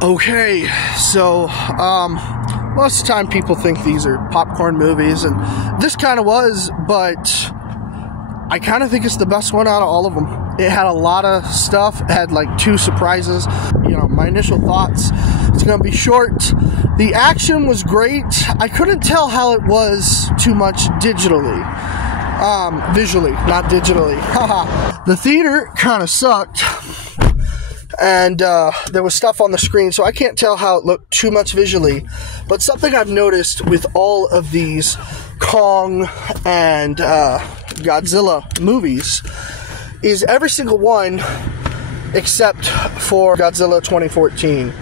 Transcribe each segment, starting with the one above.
Okay, so, most of the time people think these are popcorn movies, and this kind of was, but I kind of think it's the best one out of all of them. It had a lot of stuff. It had like 2 surprises. You know, my initial thoughts, it's going to be short. The action was great. I couldn't tell how it was too much digitally. Visually, not digitally. The theater kind of sucked. And there was stuff on the screen, so I can't tell how it looked too much visually. But something I've noticed with all of these Kong and Godzilla movies is every single one, except for Godzilla 2014,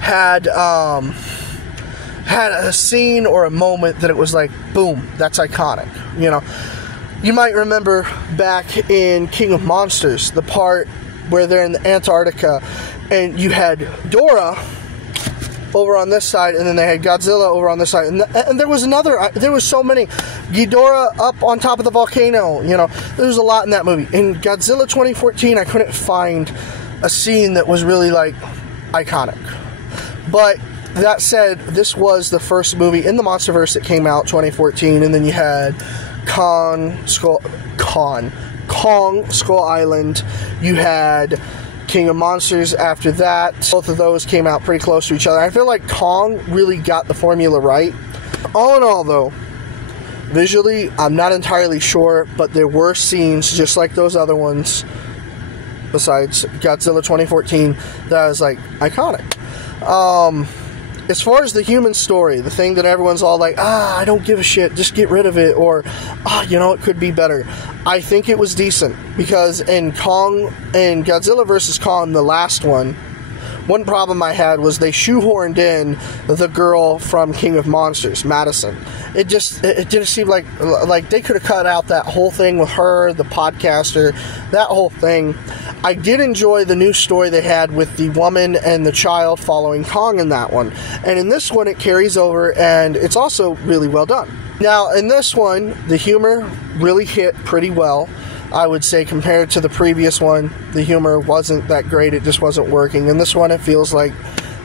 had a scene or a moment that it was like, boom, that's iconic. You know, you might remember back in King of Monsters, the part where they're in the Antarctica, and you had Dora over on this side, and then they had Godzilla over on this side, and there was so many. Ghidorah up on top of the volcano, you know, there was a lot in that movie. In Godzilla 2014, I couldn't find a scene that was really, like, iconic. But that said, this was the first movie in the MonsterVerse that came out 2014, and then you had Kong Skull Island. You had King of Monsters after that. Both of those came out pretty close to each other. I feel like Kong really got the formula right. All in all, though, visually, I'm not entirely sure, but there were scenes just like those other ones, besides Godzilla 2014, that was, like, iconic. As far as the human story, the thing that everyone's all like, I don't give a shit, just get rid of it, or, you know, it could be better. I think it was decent, because in Godzilla vs. Kong, the last one problem I had was they shoehorned in the girl from King of Monsters, Madison. It didn't seem like they could have cut out that whole thing with her, the podcaster, that whole thing. I did enjoy the new story they had with the woman and the child following Kong in that one. And in this one, it carries over, and it's also really well done. Now, in this one, the humor really hit pretty well. I would say compared to the previous one, the humor wasn't that great. It just wasn't working. In this one, it feels like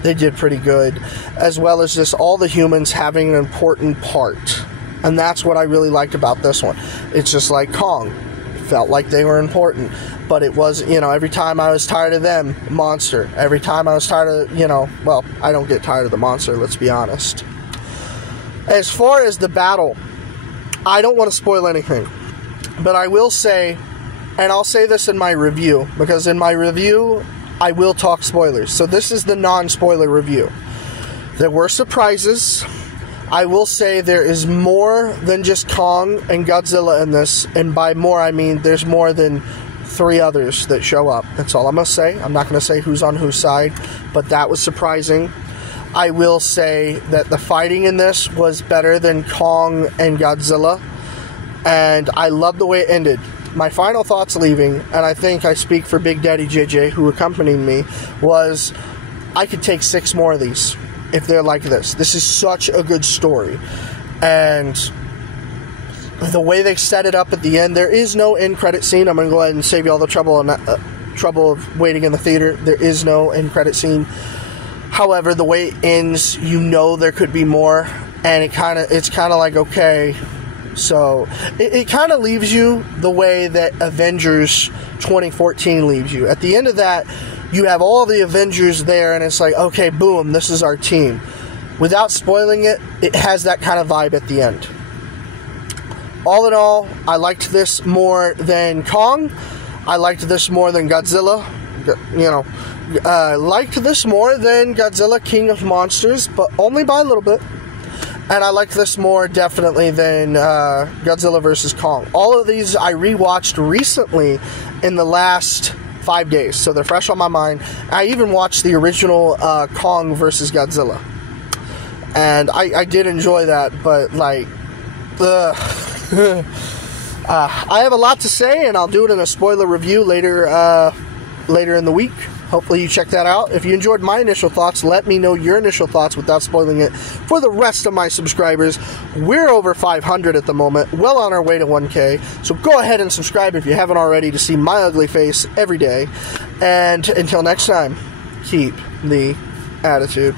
they did pretty good, as well as just all the humans having an important part. And that's what I really liked about this one. It's just like Kong. It felt like they were important. But it was, you know, every time I was tired of them, monster. Every time I was tired of, you know, well, I don't get tired of the monster, let's be honest. As far as the battle, I don't want to spoil anything. But I will say, and I'll say this in my review, because in my review, I will talk spoilers. So this is the non-spoiler review. There were surprises. I will say there is more than just Kong and Godzilla in this. And by more, I mean there's more than 3 others that show up. That's all I'm going to say. I'm not going to say who's on whose side, but that was surprising. I will say that the fighting in this was better than Kong and Godzilla. And I love the way it ended. My final thoughts leaving, and I think I speak for Big Daddy JJ, who accompanied me, was I could take 6 more of these if they're like this. This is such a good story. And the way they set it up at the end, there is no end credit scene. I'm going to go ahead and save you all the trouble of waiting in the theater. There is no end credit scene. However, the way it ends, you know there could be more, and it's kind of like, okay. So, it kind of leaves you the way that Avengers 2014 leaves you. At the end of that, you have all the Avengers there, and it's like, okay, boom, this is our team. Without spoiling it, it has that kind of vibe at the end. All in all, I liked this more than Kong. I liked this more than Godzilla. You know, I liked this more than Godzilla King of Monsters, but only by a little bit. And I liked this more, definitely, than Godzilla vs. Kong. All of these I rewatched recently in the last 5 days, so they're fresh on my mind. I even watched the original Kong vs. Godzilla. And I did enjoy that, but, like, I have a lot to say, and I'll do it in a spoiler review later in the week. Hopefully you check that out. If you enjoyed my initial thoughts, let me know your initial thoughts without spoiling it for the rest of my subscribers. We're over 500 at the moment, well on our way to 1K. So go ahead and subscribe if you haven't already to see my ugly face every day. And until next time, keep the attitude.